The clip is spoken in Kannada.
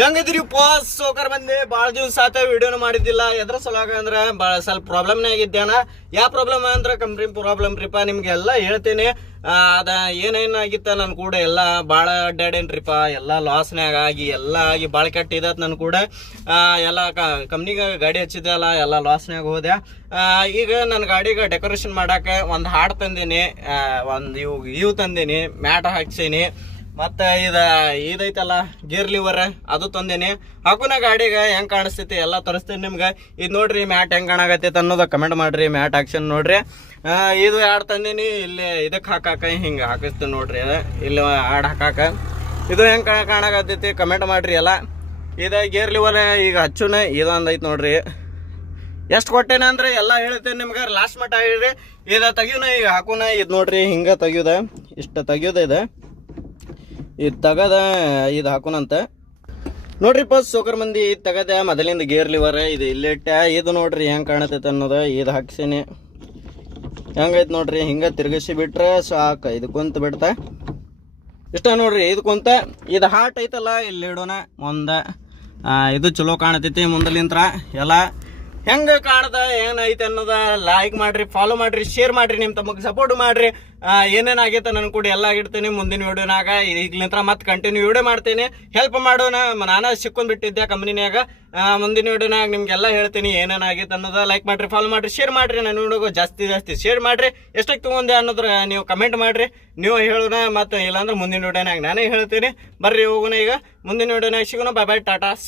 ಹೆಂಗಿದ್ರಿ ಪಾಸ್ ಸೋಕರ್ ಬಂದೆ ಭಾಳ ದಿವಸ ಆತ ವಿಡಿಯೋನ ಮಾಡಿದ್ದಿಲ್ಲ. ಎದ್ರ ಸಲುವಾಗ ಅಂದ್ರೆ ಭಾಳ ಸ್ವಲ್ಪ ಪ್ರಾಬ್ಲಮ್ನೇ ಆಗಿದ್ದಾನ. ಯಾವ ಪ್ರಾಬ್ಲಮ್ ಅಂದ್ರೆ ಕಂಪ್ನಿ ಪ್ರಾಬ್ಲಮ್ ರೀಪ. ನಿಮ್ಗೆಲ್ಲ ಹೇಳ್ತೇನೆ. ಅದ ಏನೇನಾಗಿತ್ತ ನನ್ನ ಕೂಡ ಎಲ್ಲ ಭಾಳ ಅಡ್ಡಾಡೇನ್ರಿಪ್ಪ. ಎಲ್ಲ ಲಾಸ್ನ್ಯಾಗ ಆಗಿ ಎಲ್ಲ ಆಗಿ ಭಾಳ ಕೆಟ್ಟಿದತ್ ನನ್ನ ಕೂಡ. ಎಲ್ಲ ಕಂಪ್ನಿಗೆ ಗಾಡಿ ಹಚ್ಚಿದ್ದಲ್ಲ, ಎಲ್ಲ ಲಾಸ್ನ್ಯಾಗ ಹೋದೆ. ಈಗ ನನ್ನ ಗಾಡಿಗೆ ಡೆಕೋರೇಷನ್ ಮಾಡಕ್ಕೆ ಒಂದು ಹಾಡು ತಂದೀನಿ, ಒಂದು ಇವು ತಂದೀನಿ, ಮ್ಯಾಟ್ ಹಾಕ್ಸೀನಿ. ಮತ್ತು ಇದೈತಲ್ಲ ಗೇರ್ ಲಿವರ್ ಅದು ತಂದೇನಿ. ಹಾಕುನ ಗಾಡಿಗೆ ಹೆಂಗೆ ಕಾಣಿಸ್ತೈತಿ ಎಲ್ಲ ತೋರಿಸ್ತೀನಿ ನಿಮ್ಗೆ. ಇದು ನೋಡ್ರಿ ಮ್ಯಾಟ್ ಹೆಂಗೆ ಕಾಣಾಕತ್ತೈತೆ ಅನ್ನೋದು ಕಮೆಂಟ್ ಮಾಡಿರಿ. ಮ್ಯಾಟ್ ಆಕ್ಷನ್ ನೋಡ್ರಿ. ಇದು ಹಾಡು ತಂದೀನಿ. ಇಲ್ಲಿ ಇದಕ್ಕೆ ಹಾಕಾಕ ಹಿಂಗೆ ಹಾಕಿಸ್ತೀನಿ ನೋಡ್ರಿ. ಇಲ್ಲಿ ಹಾಡು ಹಾಕಾಕ ಇದು ಹೆಂಗೆ ಕಾಣಾಕತ್ತೈತಿ ಕಮೆಂಟ್ ಮಾಡಿರಿ ಎಲ್ಲ. ಇದು ಗೇರ್ ಲಿವರ್ ಈಗ ಹಚ್ಚುನ ಇದೊಂದು ಐತೆ ನೋಡ್ರಿ. ಎಷ್ಟು ಕೊಟ್ಟೇನೆ ಅಂದ್ರೆ ಎಲ್ಲ ಹೇಳ್ತೇನೆ ನಿಮ್ಗೆ. ಲಾಸ್ಟ್ ಮಟ್ಟ ಹೇಳಿರಿ. ಇದು ತೆಗಿಯೋಣ ಈಗ ಹಾಕೋಣ. ಇದು ನೋಡ್ರಿ ಹಿಂಗೆ ತೆಗಿಯೋದ, ಇಷ್ಟು ತೆಗಿಯೋದ. ಇದು ತಗದ ಇದು ಹಾಕೋಣಂತ ನೋಡ್ರಿ. ಸೋಕರ್ ಮಂದಿ ಇದು ತಗದ ಮೊದಲಿಂದ ಗೇರ್ ಲಿವರ್ ಇದು ಇಲ್ಲಿಟ್ಟ. ಇದು ನೋಡ್ರಿ ಹೆಂಗೆ ಕಾಣತೈತೆ ಅನ್ನೋದು. ಇದು ಹಾಕ್ಸೀನಿ. ಹೆಂಗೈತೆ ನೋಡ್ರಿ. ಹಿಂಗೆ ತಿರ್ಗಿಸಿ ಬಿಟ್ರೆ ಸಾಕು. ಇದು ಕುಂತ ಬಿಡ್ತಾ ಇಷ್ಟ ನೋಡ್ರಿ. ಇದು ಕುಂತ ಇದು ಹಾಟ್ ಐತಲ್ಲ ಇಲ್ಲಿ ಇಡೋಣ ಮುಂದೆ. ಇದು ಚಲೋ ಕಾಣತೈತಿ ಮುಂದಲಿಂತ್ರ. ಎಲ್ಲ ಹೆಂಗೆ ಕಾಣ್ದ ಏನೈತೆ ಅನ್ನೋದ ಲೈಕ್ ಮಾಡಿರಿ, ಫಾಲೋ ಮಾಡಿರಿ, ಶೇರ್ ಮಾಡಿರಿ, ನಿಮ್ಮ ತಮಗೆ ಸಪೋರ್ಟ್ ಮಾಡಿರಿ. ಏನೇನಾಗೈತೆ ನನ್ನ ಕೂಡ ಎಲ್ಲ ಇಡ್ತೀನಿ ಮುಂದಿನ ವಿಡಿಯೋನಾಗ. ಈಗ್ಲಿಂತ್ರ ಮತ್ತೆ ಕಂಟಿನ್ಯೂ ವಿಡಿಯೋ ಮಾಡ್ತೀನಿ. ಹೆಲ್ಪ್ ಮಾಡೋಣ. ನಾನು ಸಿಕ್ಕೊಂಡ್ ಬಿಟ್ಟಿದ್ದೆ ಕಂಪ್ನಿನಾಗ. ಮುಂದಿನ ವಿಡಿಯೋನಾಗ ನಿಮ್ಗೆಲ್ಲ ಹೇಳ್ತೀನಿ ಏನೇನಾಗೈತೆ ಅನ್ನೋದು. ಲೈಕ್ ಮಾಡಿರಿ, ಫಾಲೋ ಮಾಡಿರಿ, ಶೇರ್ ಮಾಡಿರಿ. ನನ್ನ ವಿಡಿಯೋಗೆ ಜಾಸ್ತಿ ಶೇರ್ ಮಾಡಿರಿ. ಎಷ್ಟಕ್ಕೆ ತೊಗೊಂಡೆ ಅನ್ನೋದ್ರ ನೀವು ಕಮೆಂಟ್ ಮಾಡಿರಿ. ನೀವು ಹೇಳೋಣ. ಮತ್ತು ಇಲ್ಲಾಂದ್ರೆ ಮುಂದಿನ ವಿಡಿಯೋನಾಗ ನಾನೇ ಹೇಳ್ತೀನಿ. ಬರ್ರಿ ಹೋಗೋಣ. ಈಗ ಮುಂದಿನ ವಿಡಿಯೋನಾಗ ಸಿಗೋಣ. ಬಾಯ್ ಬಾಯ್, ಟಾಟಾ.